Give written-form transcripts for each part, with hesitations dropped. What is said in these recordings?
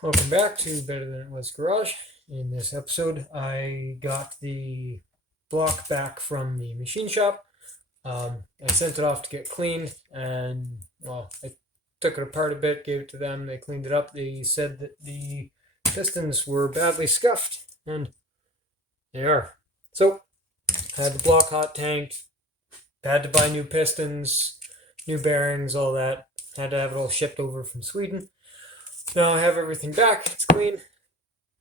Welcome back to Better Than It Was Garage. In this episode, I got the block back from the machine shop. I sent it off to get cleaned, and well, I took it apart a bit, gave it to them. They cleaned it up. They said that the pistons were badly scuffed, and they are. So, I had the block hot tanked. Had to buy new pistons, new bearings, all that. Had to have it all shipped over from Sweden. Now I have everything back, it's clean,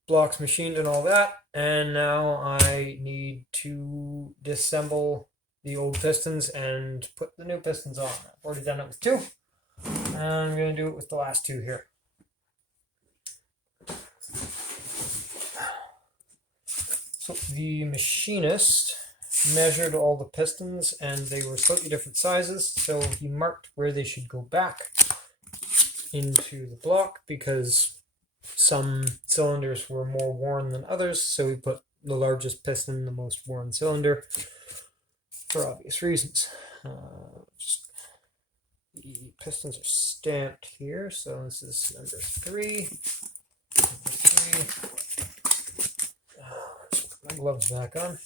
blocks machined and all that, and now I need to disassemble the old pistons and put the new pistons on. I've already done it with two, and I'm going to do it with the last two here. So the machinist measured all the pistons and they were slightly different sizes, so he marked where they should go back into the block because some cylinders were more worn than others, so we put the largest piston in the most worn cylinder for obvious reasons. The pistons are stamped here, so this is number 3. Let's put my gloves back on.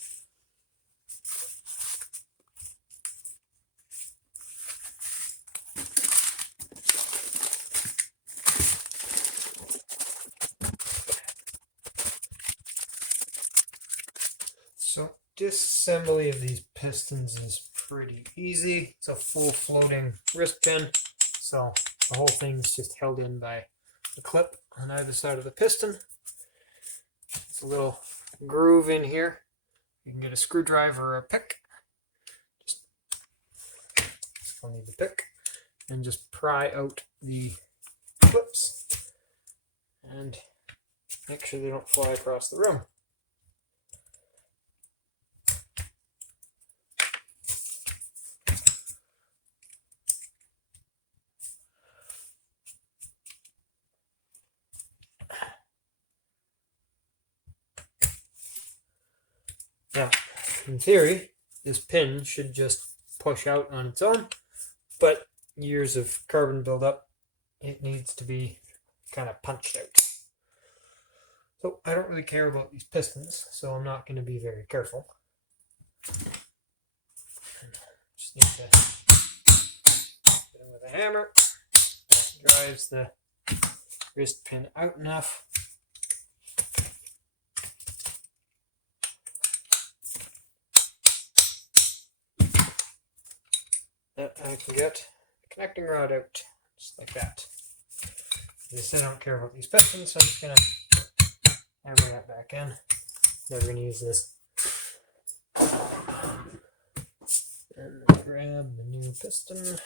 So disassembly of these pistons is pretty easy. It's a full floating wrist pin, so the whole thing's just held in by the clip on either side of the piston. It's a little groove in here. You can get a screwdriver or a pick. I'll need the pick and just pry out the clips and make sure they don't fly across the room. Now, in theory, this pin should just push out on its own, but years of carbon buildup, it needs to be kind of punched out. So I don't really care about these pistons, so I'm not going to be very careful. Just need to hit them with a hammer. That drives the wrist pin out enough. That I can get the connecting rod out, just like that. As I said, I don't care about these pistons, so I'm just going to hammer that back in. Never going to use this. And grab the new piston.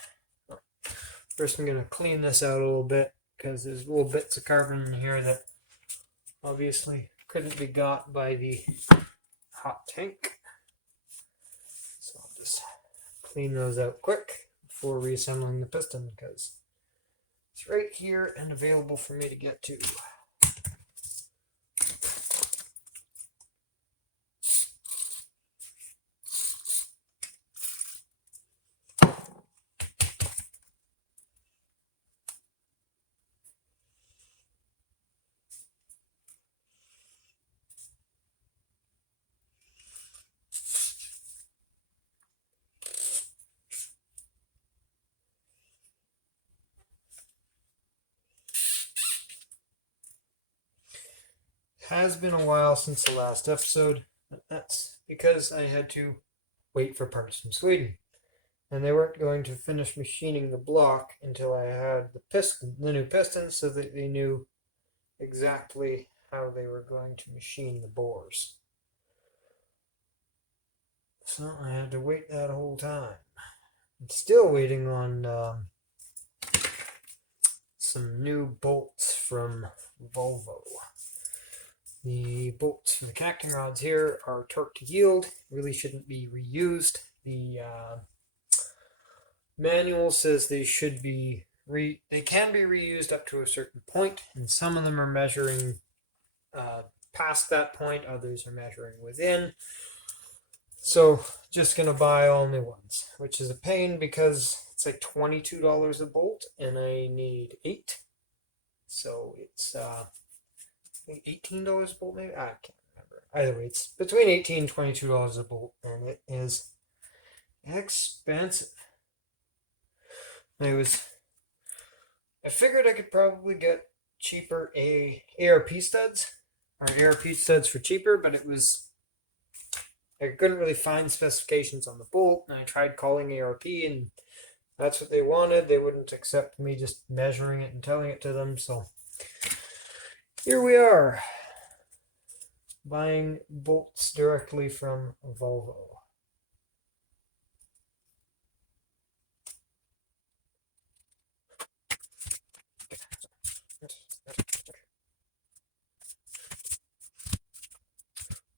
First I'm going to clean this out a little bit, because there's little bits of carbon in here that obviously couldn't be got by the hot tank. So I'll just clean those out quick before reassembling the piston, because it's right here and available for me to get to. Has been a while since the last episode, but that's because I had to wait for parts from Sweden. And they weren't going to finish machining the block until I had the new pistons, so that they knew exactly how they were going to machine the bores. So I had to wait that whole time. I'm still waiting on some new bolts from Volvo. The bolts for the connecting rods here are torque to yield, really shouldn't be reused. The manual says they should be they can be reused up to a certain point, and some of them are measuring past that point, others are measuring within. So just gonna buy all new ones, which is a pain because it's like $22 a bolt and I need 8. So it's I think $18 a bolt, maybe I can't remember. Either way, it's between $18 and $22 a bolt, and it is expensive. I figured I could probably get cheaper ARP studs or ARP studs for cheaper, but I couldn't really find specifications on the bolt, and I tried calling ARP, and that's what they wanted. They wouldn't accept me just measuring it and telling it to them, so here we are, buying bolts directly from Volvo.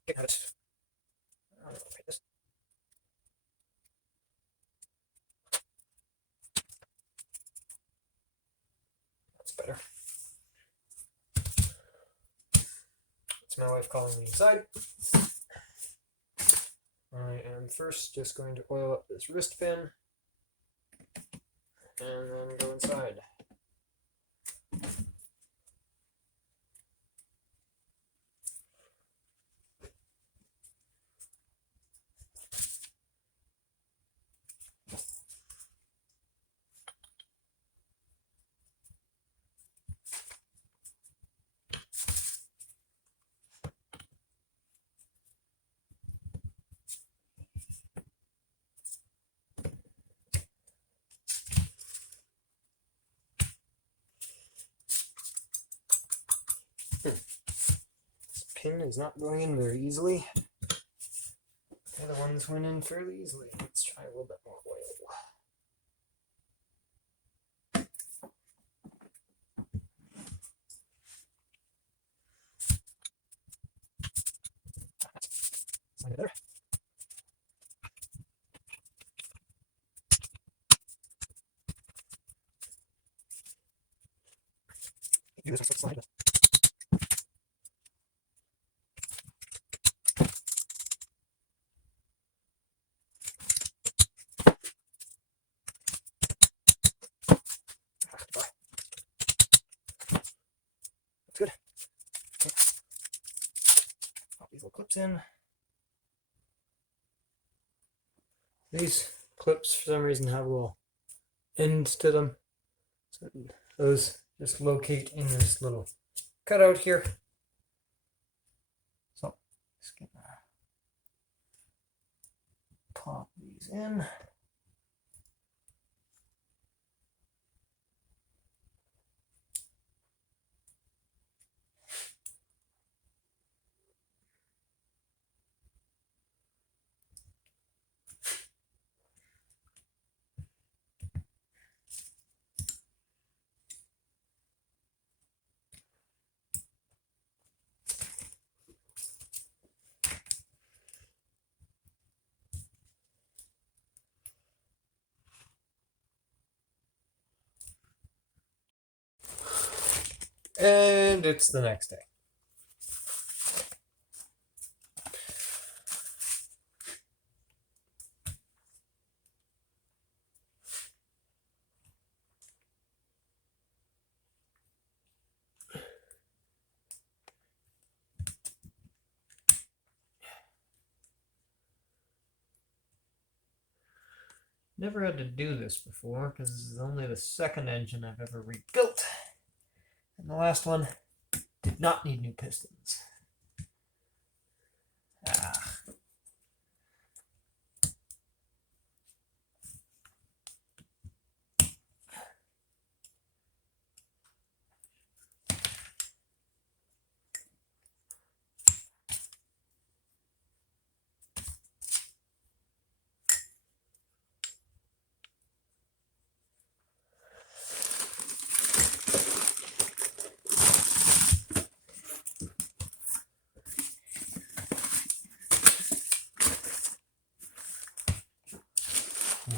Get out. I don't know, this. That's better. It's my wife calling me inside. I am first just going to oil up this wrist pin and then go inside. Pin is not going in very easily. The other ones went in fairly easily. Let's try a little bit more oil. There. Do this slide. That's good. Okay. Pop these little clips in. These clips, for some reason, have a little end to them. So those just locate in this little cutout here. So just gonna pop these in. And it's the next day. Never had to do this before because this is only the second engine I've ever rebuilt. And the last one did not need new pistons.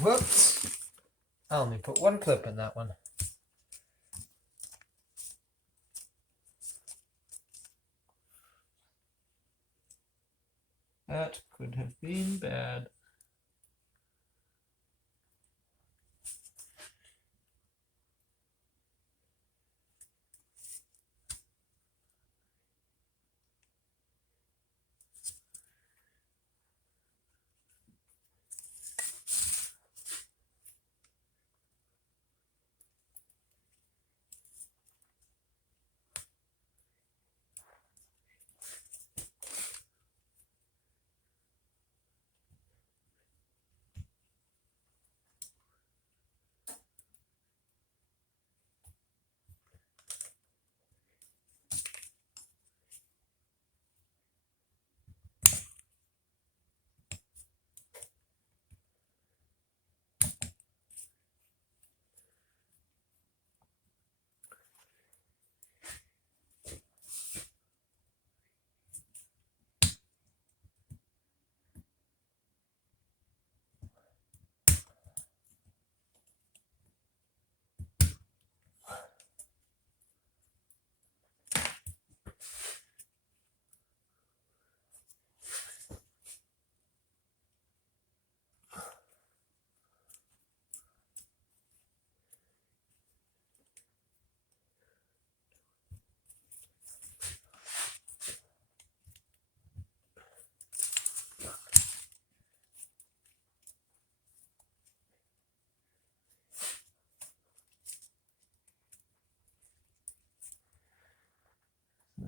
Whoops. I'll only put one clip in that one. That could have been bad.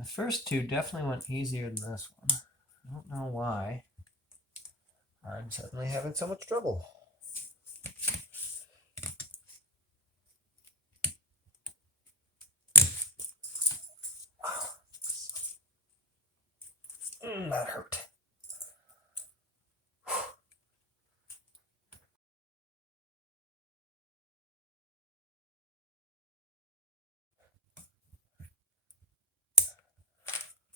The first two definitely went easier than this one. I don't know why I'm suddenly having so much trouble. That hurt.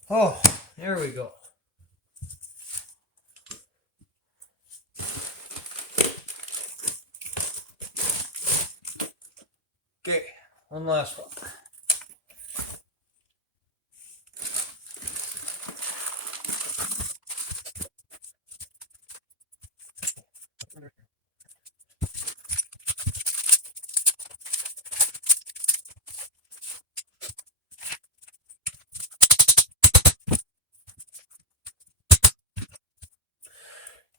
Oh, there we go. Okay, one last one.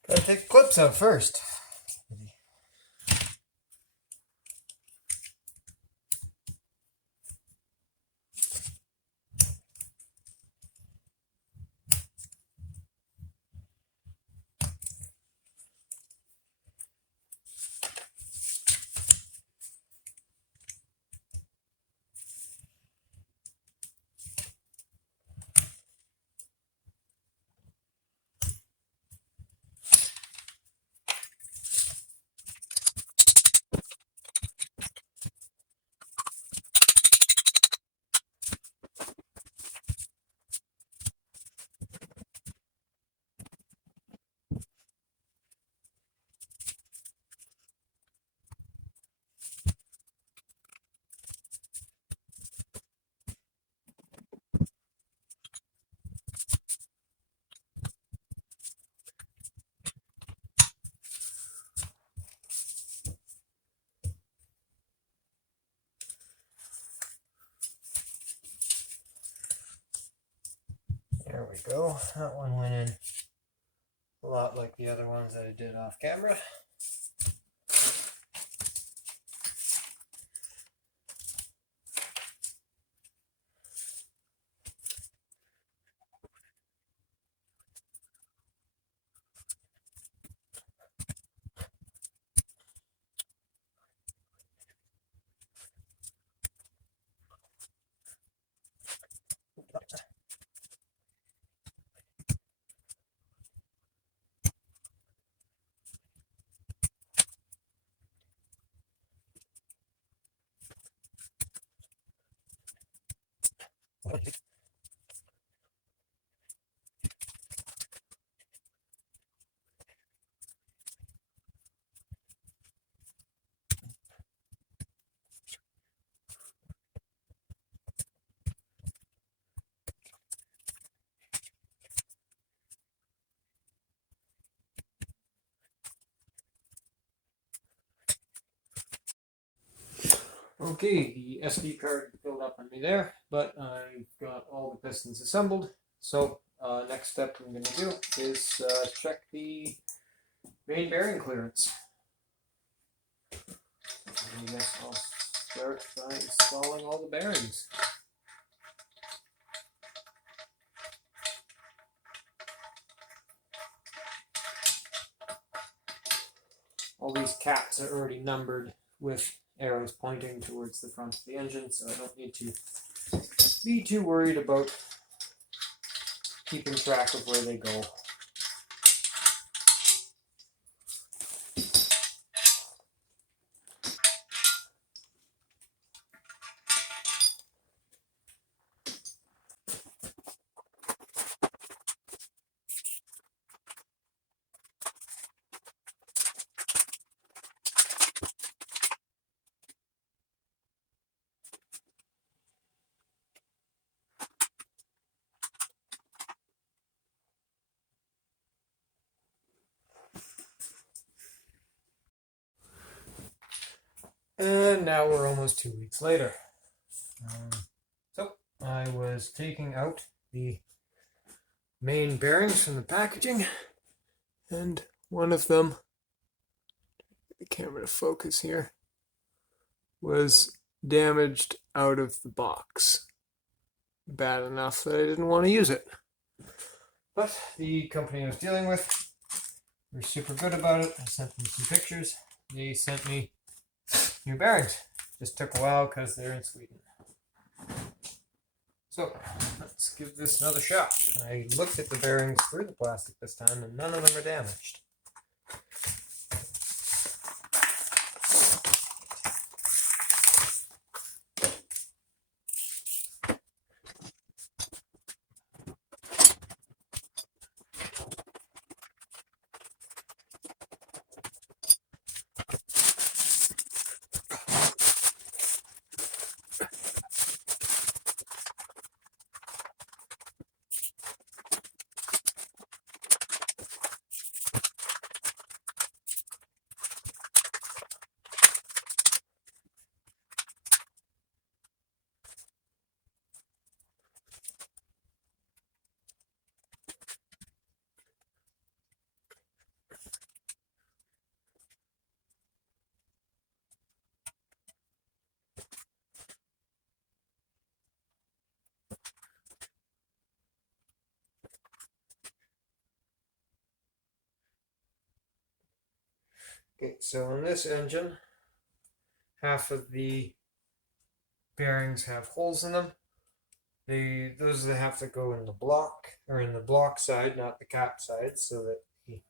Gotta take the clips out first. There we go. That one went in a lot like the other ones that I did off camera. Okay, the SD card filled up on me there, but I've got all the pistons assembled. So next step I'm going to do is check the main bearing clearance. I guess I'll start by installing all the bearings. All these caps are already numbered with arrows pointing towards the front of the engine, so I don't need to be too worried about keeping track of where they go. And now we're almost 2 weeks later. So I was taking out the main bearings from the packaging, and one of them, the camera to focus here, was damaged out of the box. bad enough that I didn't want to use it. But the company I was dealing with were super good about it. I sent them some pictures. They sent me new bearings. Just took a while because they're in Sweden. So let's give this another shot. I looked at the bearings through the plastic this time and none of them are damaged. Okay, so on this engine, half of the bearings have holes in them. Those are the half that go in the block, or in the block side, not the cap side, so that the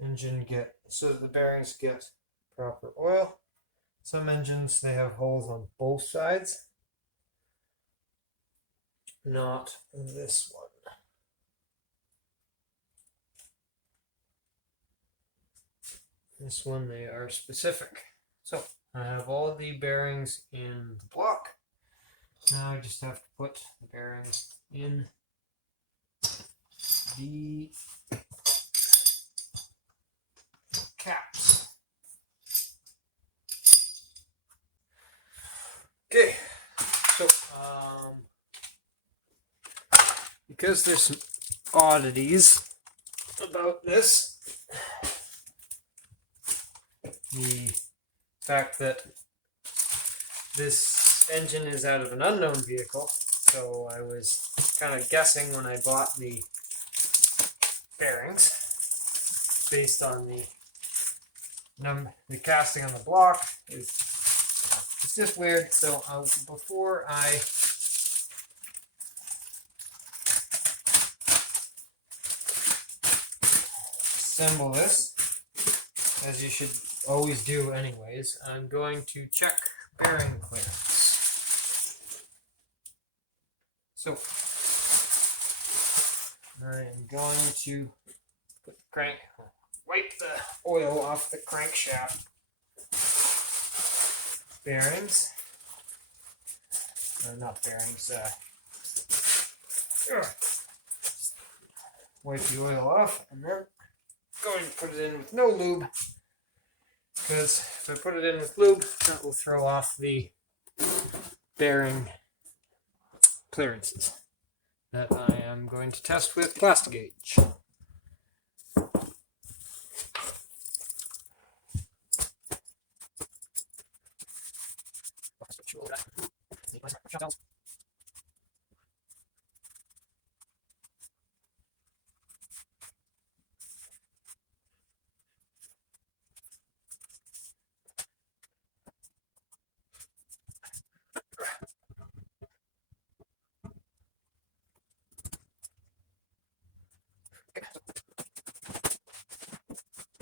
the bearings get proper oil. Some engines, they have holes on both sides. Not this one. This one, they are specific. So I have all the bearings in the block. Now I just have to put the bearings in the caps. Okay, so because there's some oddities about this, the fact that this engine is out of an unknown vehicle, so I was kind of guessing when I bought the bearings based on the casting on the block. It's just weird. So before I assemble this, as you should always do anyways, I'm going to check bearing clearance. So I am going to wipe the oil off the crankshaft bearings. Not bearings, wipe the oil off, and then going to put it in with no lube, because if I put it in with lube, that will throw off the bearing clearances that I am going to test with Plastigauge.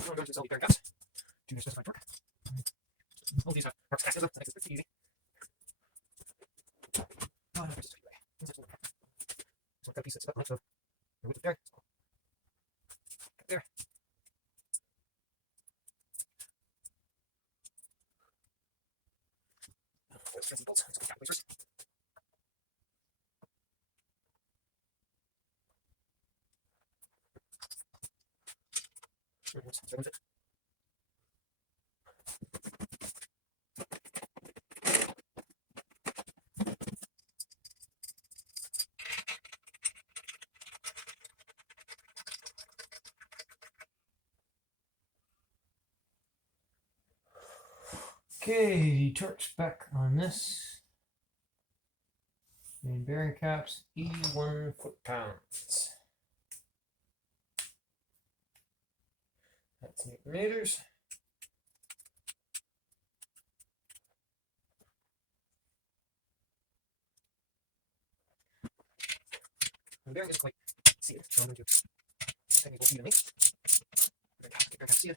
I'm going to sell the bearing caps to specified torque. All these have torque capacitors, that makes it pretty easy. Oh, no, just anyway. So I've got a piece that's about the length of the width of the bearing. Cut there. Let's try some bolts. Let's go cap placers. Let's remove it. Okay, the torque spec on this Main bearing caps, 81 foot-pounds. That's Newton meters. The bearing isn't quite seated, so I'm going to technically evenly. Bearing cap seated.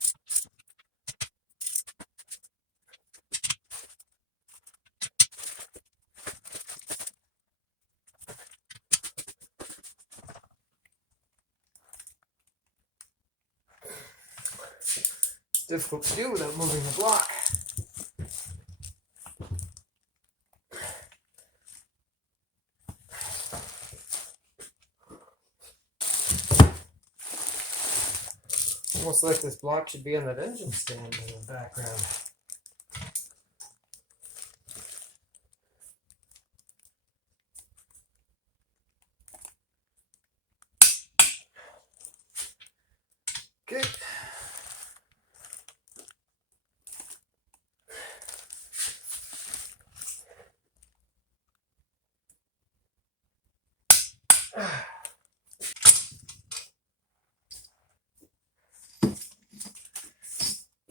Difficult to do without moving the block. Almost like this block should be on that engine stand in the background. Okay.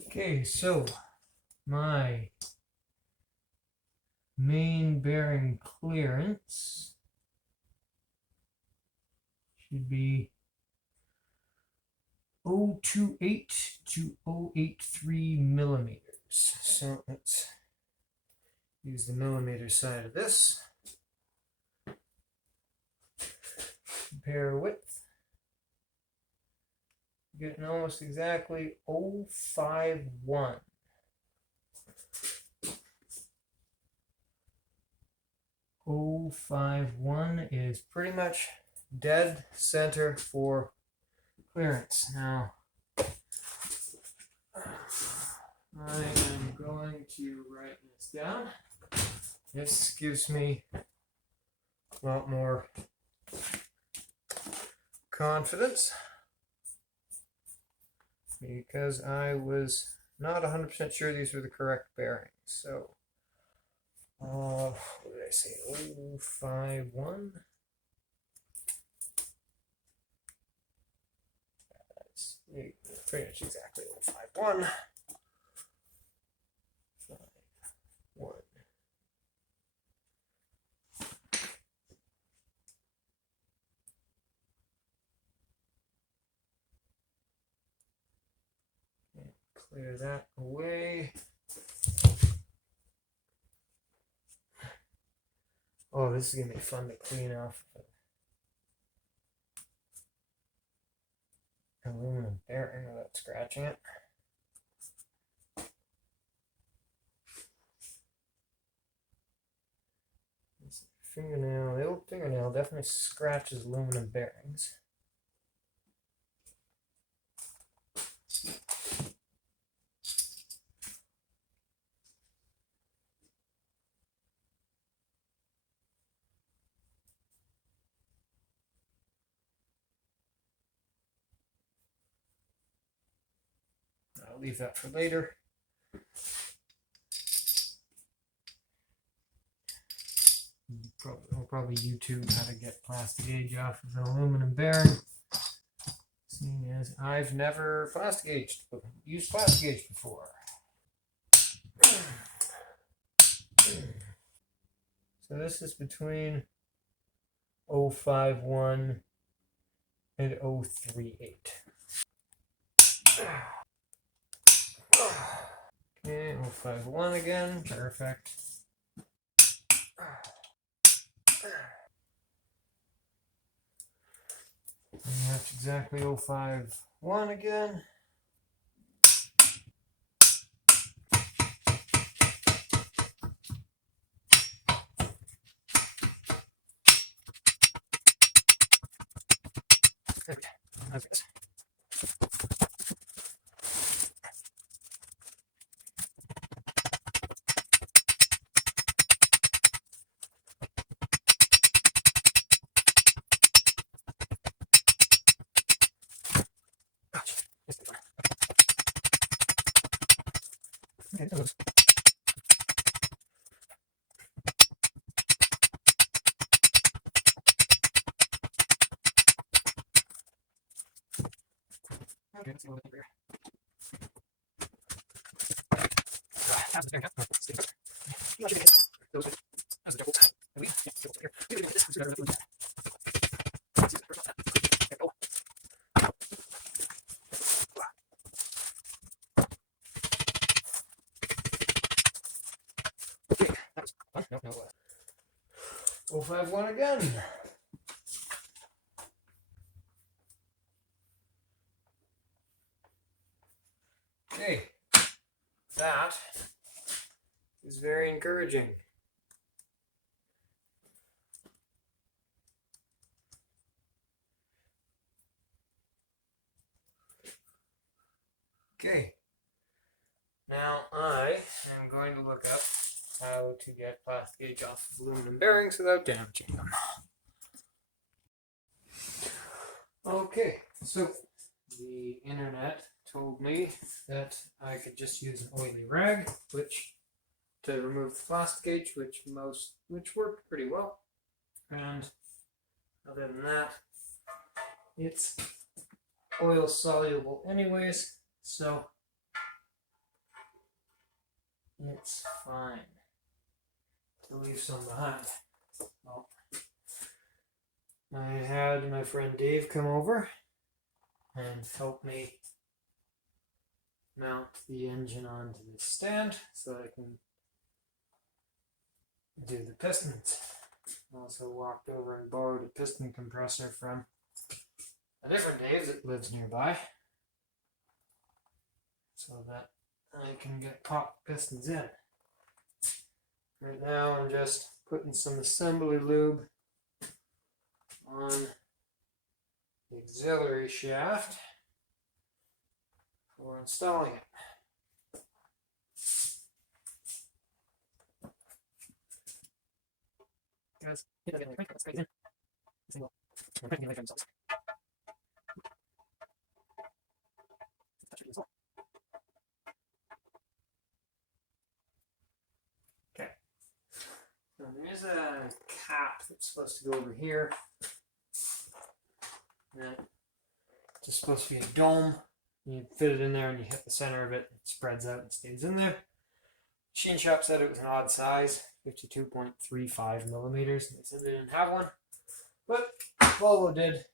Okay, so my main bearing clearance should be 028 to 083 millimeters. So let's use the millimeter side of this. Compare width. Getting almost exactly 051. 051 is pretty much dead center for clearance. Now, I am going to write this down. This gives me a lot more confidence, because I was not 100% sure these were the correct bearings. So, what did I say? 051? That's pretty much exactly 051. 51. Clear that away. Oh, this is gonna be fun to clean off aluminum bearing without scratching it. This fingernail, the old fingernail definitely scratches aluminum bearings. I'll leave that for later. I'll probably YouTube how to get plastic gauge off of an aluminum bearing, seeing as I've never used plastic gauge before. So this is between 051 and 038. Okay, 051 again, perfect. And that's exactly 051 again. Okay, that's it. Okay, that looks. We'll have one again. Okay, that is very encouraging. Okay, now I am going to look up how to get plastic gauge off of aluminum bearings without damaging them. Okay, so the internet told me that I could just use an oily rag, to remove the plastic gauge, which worked pretty well. And other than that, it's oil soluble anyways, so it's fine to leave some behind. Well, I had my friend Dave come over and help me mount the engine onto this stand so I can do the pistons. Also walked over and borrowed a piston compressor from a different Dave that lives nearby so that I can get pop pistons in. Right now I'm just putting some assembly lube on the auxiliary shaft for installing it. Guys, okay. So there is a cap that's supposed to go over here. And it's supposed to be a dome. You fit it in there and you hit the center of it, it spreads out and stays in there. Machine shop said it was an odd size, 52.35 millimeters. They said they didn't have one, but Volvo did.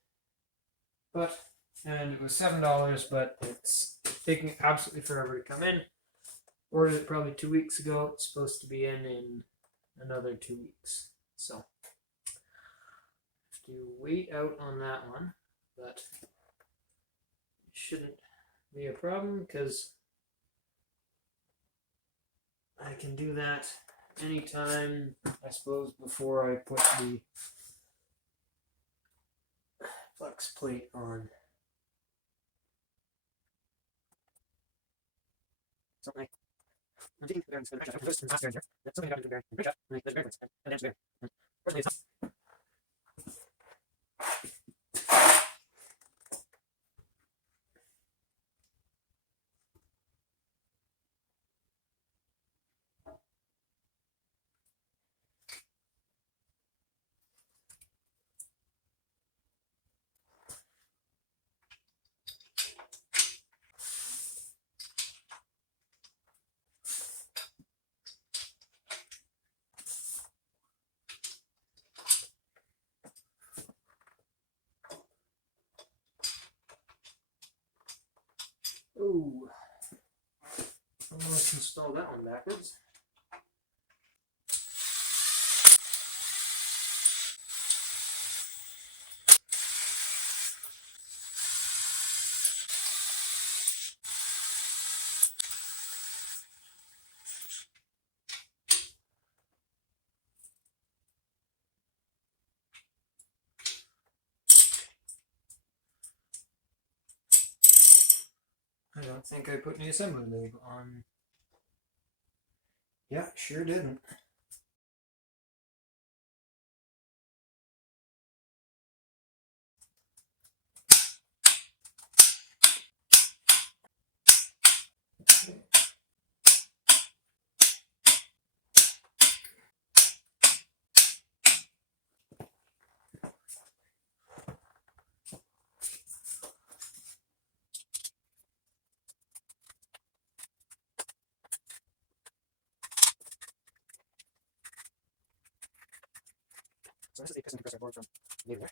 And it was $7, but it's taking absolutely forever to come in. Ordered it probably 2 weeks ago. It's supposed to be in another 2 weeks. So have to wait out on that one, but it shouldn't be a problem because I can do that anytime, I suppose, before I put the flex plate on. Something. Ooh, almost installed that one backwards. I don't think I put any assembly lube on. Yeah, sure didn't. So this is a piston compressor board from Volvo.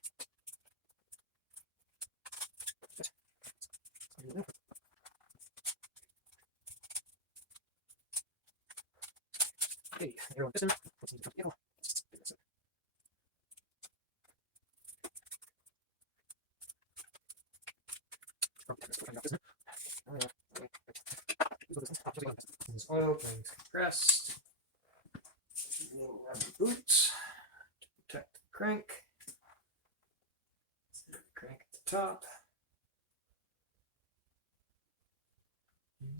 Okay, here on piston. Let's need to come this oil brings compressed. Little rubber boots to protect the crank. Crank at the top.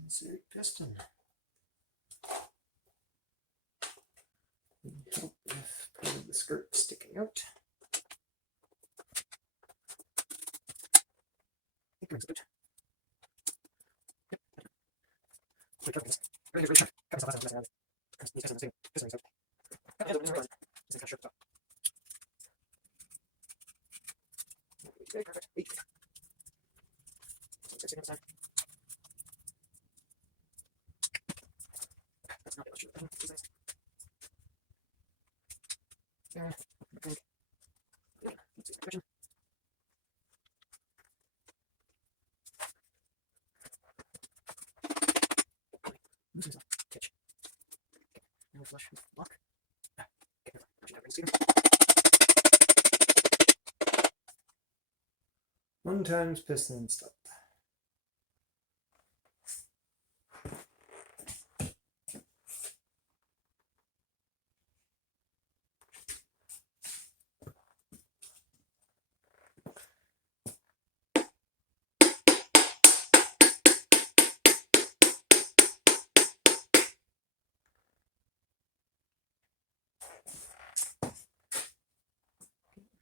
Insert piston. Help with part of the skirt sticking out. I think it's good. Yep. Really careful with this. Really, really sharp. Cover some lessons around. These pistons are the same. Pistons out. And the other one is kind of sharp top. Okay, perfect. 8. So 16 time. That's not much. These things. Yeah. Okay. Yeah. Let's see some friction. Loosen this off. Catch. Okay. Now flush with lock. Okay. Push it out. Bring it. 1 times piston installed.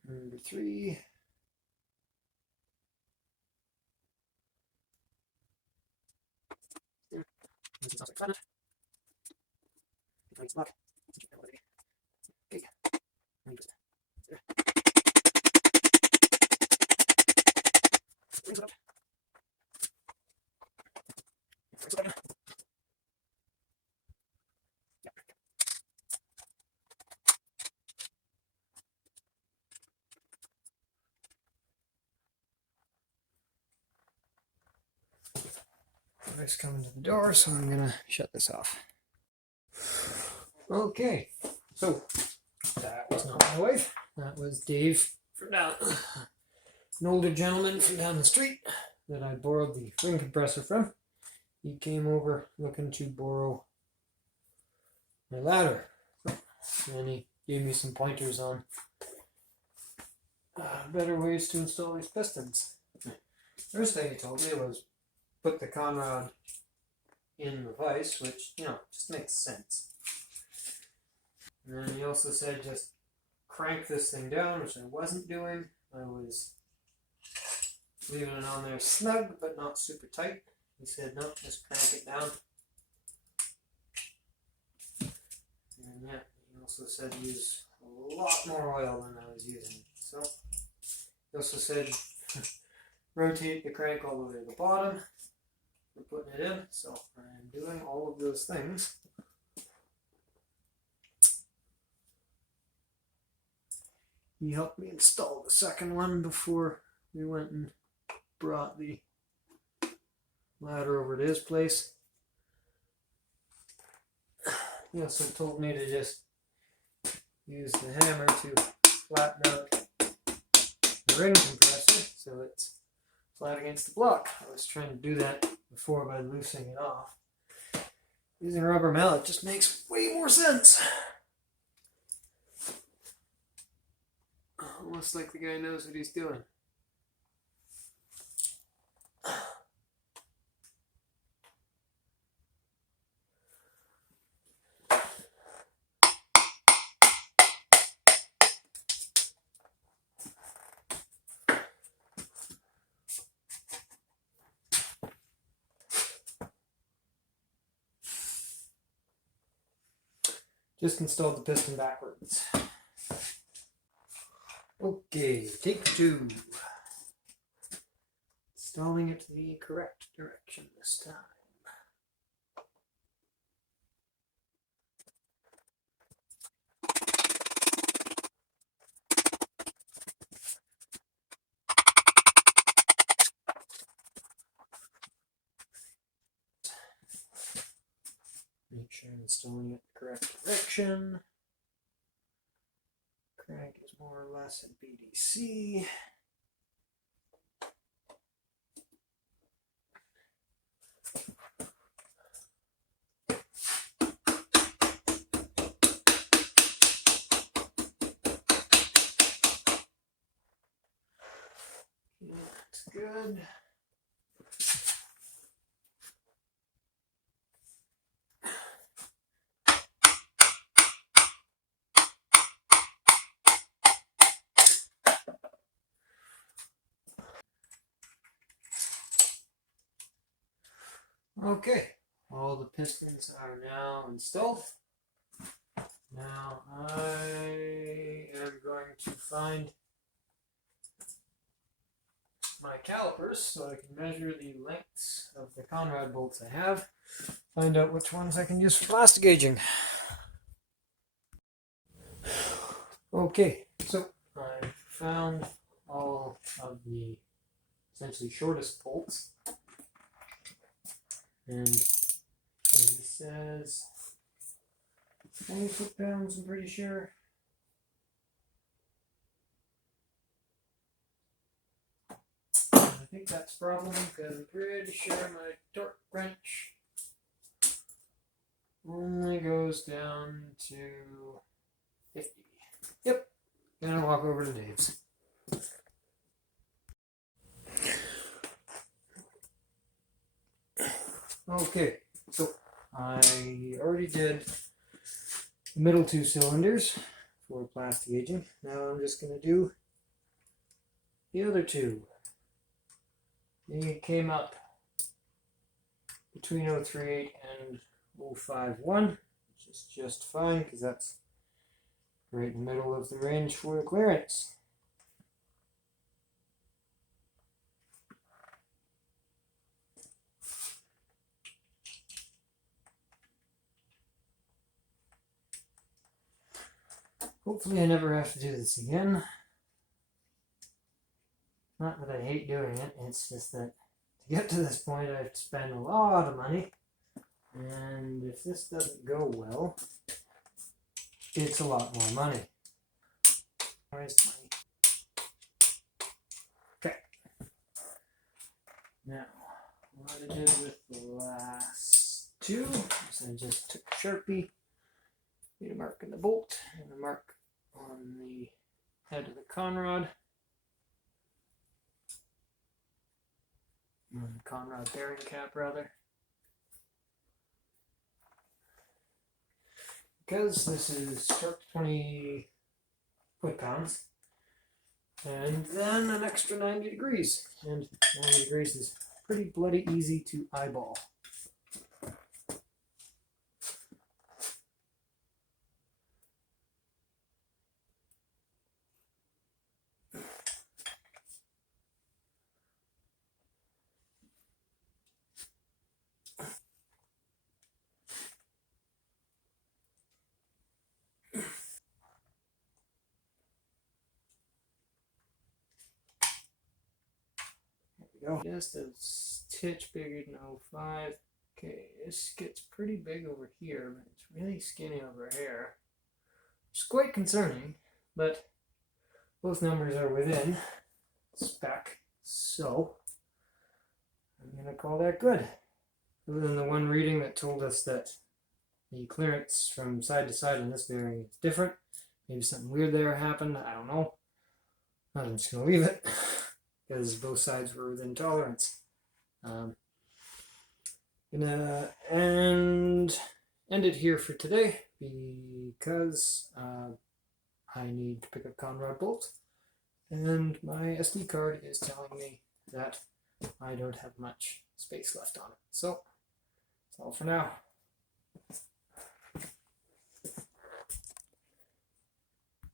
Number 3. This is also flattened. It's lock. Okay. Now you twist it. There. Brings it up. Brings it up again. Yeah. Voice coming to the door, so I'm gonna shut this off. Okay, so that was not my wife. That was Dave from down, an older gentleman from down the street that I borrowed the ring compressor from. He came over looking to borrow my ladder, and he gave me some pointers on better ways to install these pistons. First thing he told me was put the conrod in the vise, which, you know, just makes sense. And then he also said just crank this thing down, which I wasn't doing. I was leaving it on there snug, but not super tight. He said, no, just crank it down. And yeah, he also said use a lot more oil than I was using. So, he also said rotate the crank all the way to the bottom. We're putting it in, so I'm doing all of those things. He helped me install the second one before we went and brought the ladder over to his place. He also told me to just use the hammer to flatten out the ring compressor so it's flat against the block. I was trying to do that before by loosening it off. Using a rubber mallet just makes way more sense. Almost like the guy knows what he's doing. Just installed the piston backwards. Okay, take 2. Installing it the correct direction this time. position. Crank is more or less at BDC. That's good. Okay, all the pistons are now installed. Now I am going to find my calipers so I can measure the lengths of the Conrad bolts I have, find out which ones I can use for plastic gauging. Okay, so I found all of the essentially shortest bolts, and so he says 20 foot-pounds, I'm pretty sure. I think that's a problem because I'm pretty sure my torque wrench only goes down to 50. Yep. Then I'll walk over to Dave's. Okay, so I already did the middle two cylinders for plastic gauging. Now I'm just going to do the other two. They came up between 038 and 051, which is just fine because that's right in the middle of the range for the clearance. Hopefully I never have to do this again. Not that I hate doing it, it's just that to get to this point I have to spend a lot of money, and if this doesn't go well, it's a lot more money. Where's money? Okay. Now, what I did with the last two is I just took a Sharpie, made a mark in the bolt and a mark on the head of the conrod. Conrod bearing cap, rather. Because this is torque 20 foot-pounds, and then an extra 90 degrees. And 90 degrees is pretty bloody easy to eyeball. Go. Just a titch bigger than 05. Okay, this gets pretty big over here, but it's really skinny over here. Which is quite concerning, but both numbers are within spec, so I'm going to call that good. Other than the one reading that told us that the clearance from side to side in this bearing is different. Maybe something weird there happened, I don't know. I'm just going to leave it. Because both sides were within tolerance. Gonna end it here for today because I need to pick up Conrad bolts, and my SD card is telling me that I don't have much space left on it. So that's all for now.